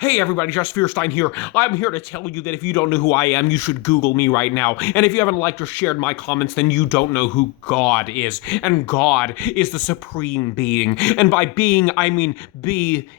Hey everybody, Josh Feuerstein here. I'm here to tell you that if you don't know who I am, you should Google me right now. And if you haven't liked or shared my comments, then you don't know who God is. And God is the supreme being. And by being, I mean being.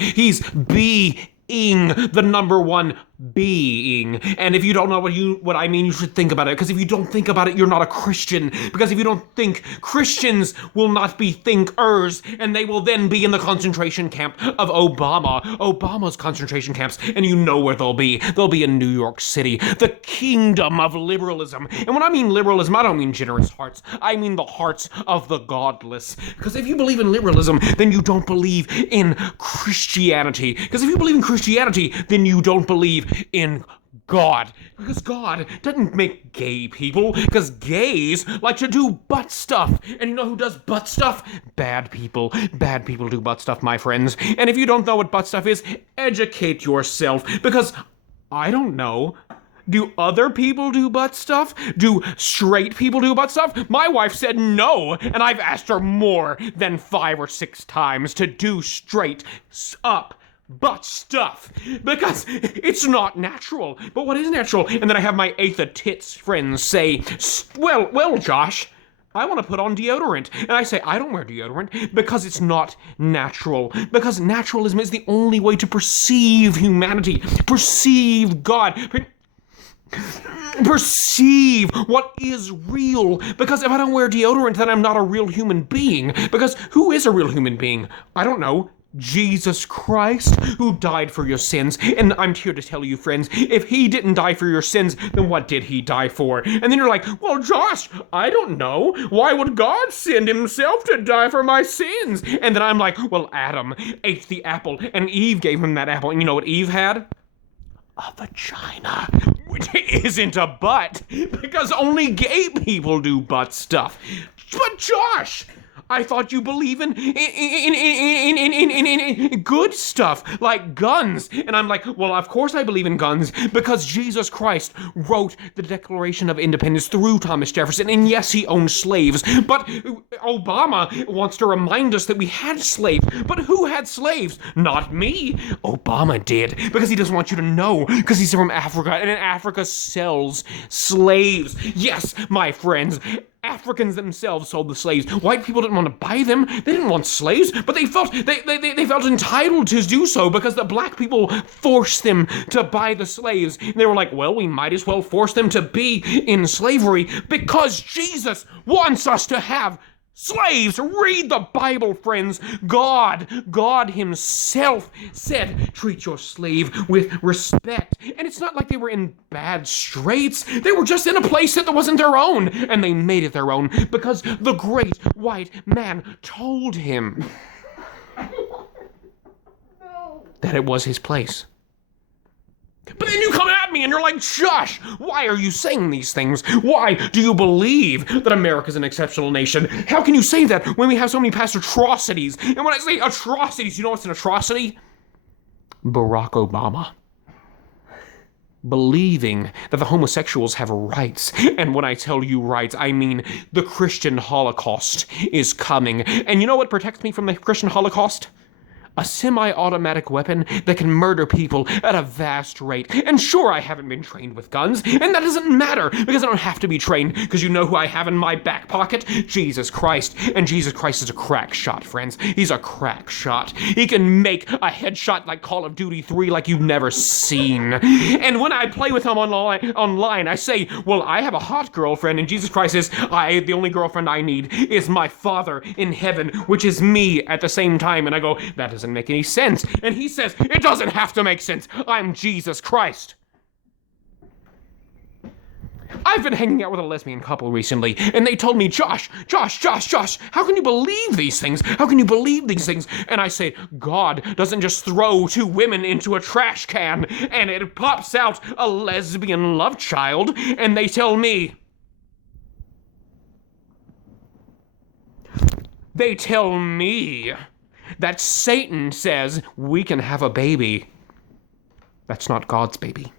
He's being the number one being. And if you don't know what I mean, you should think about it. Because if you don't think about it, you're not a Christian. Because if you don't think, Christians will not be thinkers, and they will then be in the concentration camp of Obama's concentration camps, and you know where they'll be. They'll be in New York City, the kingdom of liberalism. And when I mean liberalism, I don't mean generous hearts. I mean the hearts of the godless. Because if you believe in liberalism, then you don't believe in Christianity. Because if you believe in Christianity, then you don't believe in God. Because God doesn't make gay people. Because gays like to do butt stuff. And you know who does butt stuff? Bad people. Bad people do butt stuff, my friends. And if you don't know what butt stuff is, educate yourself. Because I don't know. Do other people do butt stuff? Do straight people do butt stuff? My wife said no, and I've asked her more than 5 or 6 times to do straight up butt stuff, because it's not natural. But what is natural? And then I have my athetits friends say, well, Josh, I want to put on deodorant. And I say, I don't wear deodorant because it's not natural. Because naturalism is the only way to perceive humanity, perceive God, perceive what is real. Because if I don't wear deodorant, then I'm not a real human being. Because who is a real human being? I don't know. Jesus Christ, who died for your sins. And I'm here to tell you, friends, if he didn't die for your sins, then what did he die for? And then you're like, well, Josh, I don't know. Why would God send himself to die for my sins? And then I'm like, well, Adam ate the apple, and Eve gave him that apple. And you know what Eve had? A vagina, which isn't a butt, because only gay people do butt stuff. But Josh, I thought you believe in good stuff, like guns. And I'm like, well, of course I believe in guns, because Jesus Christ wrote the Declaration of Independence through Thomas Jefferson, and yes, he owned slaves. But Obama wants to remind us that we had slaves. But who had slaves? Not me. Obama did, because he doesn't want you to know, because he's from Africa, and Africa sells slaves. Yes, my friends, Africans themselves sold the slaves. White people didn't want to buy them. They didn't want slaves, but they felt entitled to do so because the black people forced them to buy the slaves. And they were like, well, we might as well force them to be in slavery because Jesus wants us to have slaves. Read the Bible, friends. God himself said, treat your slave with respect. And it's not like they were in bad straits. They were just in a place that wasn't their own. And they made it their own because the great white man told him that it was his place. But then you come at me and you're like, Josh, why are you saying these things? Why do you believe that America's an exceptional nation? How can you say that when we have so many past atrocities? And when I say atrocities, you know what's an atrocity? Barack Obama. Believing that the homosexuals have rights. And when I tell you rights, I mean the Christian Holocaust is coming. And you know what protects me from the Christian Holocaust? A semi-automatic weapon that can murder people at a vast rate. And sure, I haven't been trained with guns, and that doesn't matter, because I don't have to be trained, because you know who I have in my back pocket? Jesus Christ. And Jesus Christ is a crack shot, friends. He's a crack shot. He can make a headshot like Call of Duty 3 like you've never seen. And when I play with him online, I say, well, I have a hot girlfriend, and Jesus Christ says, the only girlfriend I need is my Father in heaven, which is me at the same time. And I go, that doesn't make any sense. And he says, it doesn't have to make sense. I'm Jesus Christ. I've been hanging out with a lesbian couple recently, and they told me, Josh, how can you believe these things? How can you believe these things? And I say, God doesn't just throw 2 women into a trash can, and it pops out a lesbian love child. And they tell me, that Satan says we can have a baby. That's not God's baby.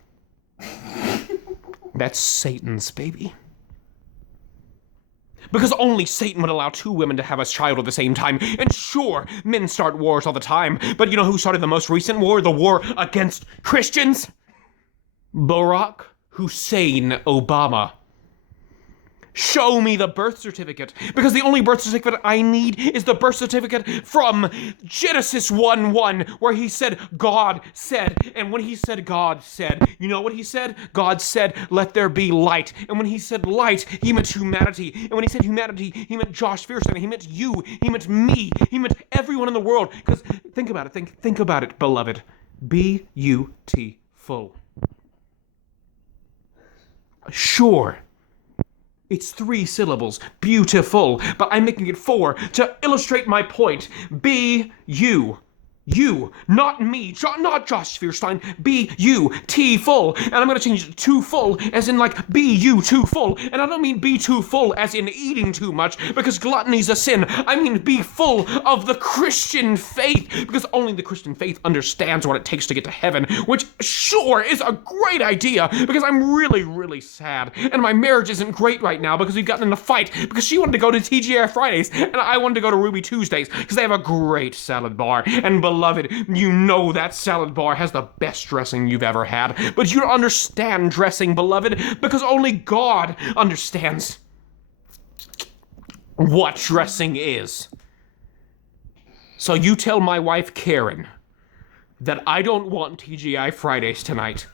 That's Satan's baby. Because only Satan would allow two women to have a child at the same time. And sure, men start wars all the time, but you know who started the most recent war? The war against Christians? Barack Hussein Obama. Show me the birth certificate, because the only birth certificate I need is the birth certificate from Genesis 1:1, where he said, God said, and when he said God said, you know what he said? God said, let there be light. And when he said light, he meant humanity. And when he said humanity, he meant Josh Feuerstein, he meant you, he meant me, he meant everyone in the world. Because think about it, think about it, beloved. Beautiful. Sure. It's 3 syllables, beautiful, but I'm making it 4 to illustrate my point. Be you. You, not me, not Josh Feuerstein, be you, T full, and I'm gonna change it to too full, as in like, be you too full, and I don't mean be too full as in eating too much, because gluttony's a sin. I mean be full of the Christian faith, because only the Christian faith understands what it takes to get to heaven, which sure is a great idea, because I'm really, really sad, and my marriage isn't great right now, because we've gotten in a fight, because she wanted to go to TGI Fridays, and I wanted to go to Ruby Tuesdays, because they have a great salad bar, and beloved, you know that salad bar has the best dressing you've ever had, but you don't understand dressing, beloved, because only God understands what dressing is. So you tell my wife, Karen, that I don't want TGI Fridays tonight.